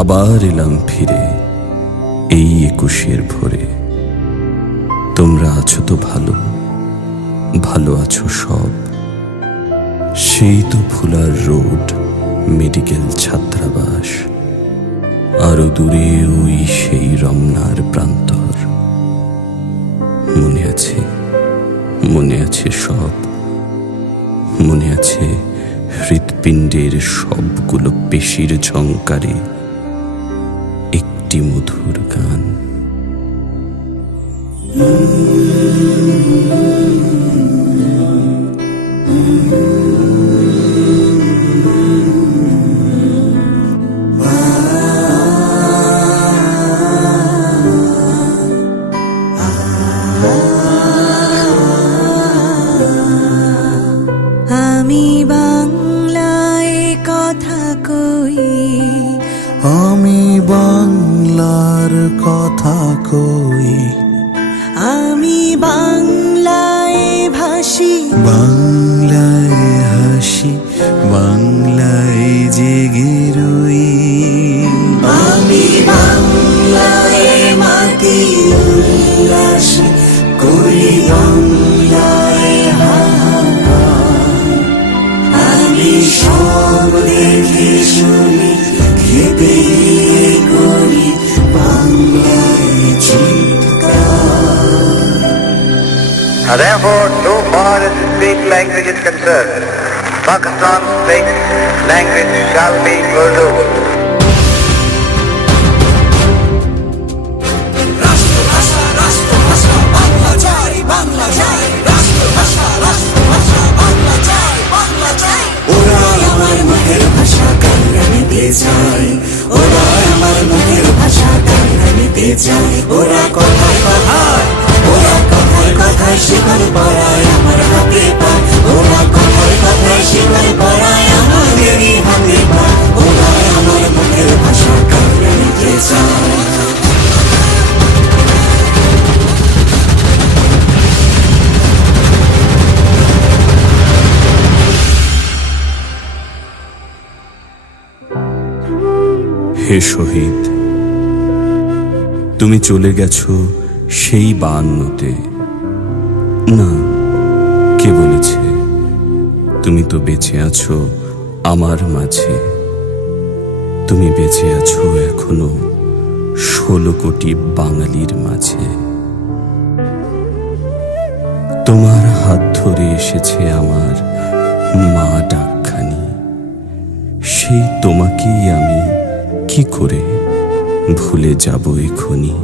আবার এলাম ফিরে এই ২১-এর ভোরে। তোমরা আছো তো ভালো, ভালো আছো সব। সেই তো ফুলার রোড, মেডিকেল ছাত্রাবাস, আরো দূরে ওই সেই রমনার প্রান্তর। মনে আছে, মনে আছে সব। মনে আছে হৃৎপিণ্ডের সবগুলো পেশির ঝংকারে একটি মধুর গান। আমি বাংলায় কথা কই, আমি বাংলার কথা কই, আমি বাংলায় ভাসি, বাংলায় হাসি, বাংলায় জেগে রই। আমি বাংলায় মাতি উল্লাস করি, বাংলায় হাহাকার। আমি সব দেখে শুনি, খেপে করি, বাংলায় চিৎকার। Therefore, so far as the speech language is concerned, Pakistan's state language shall be Urdu. ওরা আমার মুখের ভাষা কান্না নিতে চায়, ওরা আমার মুখের ভাষা কান্না নিতে চায়। ওরা কথায় কথায়, ওরা কথায় কথায় শিকল পরায় আমার হাতে পায়। ওরা কথায় কথায় শিকল পরায় আমাদেরই হাতে পায়। ওরা আমার মুখের ভাষা কান্না নিতে চায়। হে শহীদ, তুমি চলে গেছো সেই ৫২-তে। না, কে বলেছে? তুমি তো বেঁচে আছো আমার মাঝে। তুমি বেঁচে আছো এখনো ১৬ কোটি বাঙালির মাঝে। তোমার হাত ধরে এসেছে আমার মা ডাকখানি। সেই তোমাকেই আমি কি করে ভুলে যাব এখনই।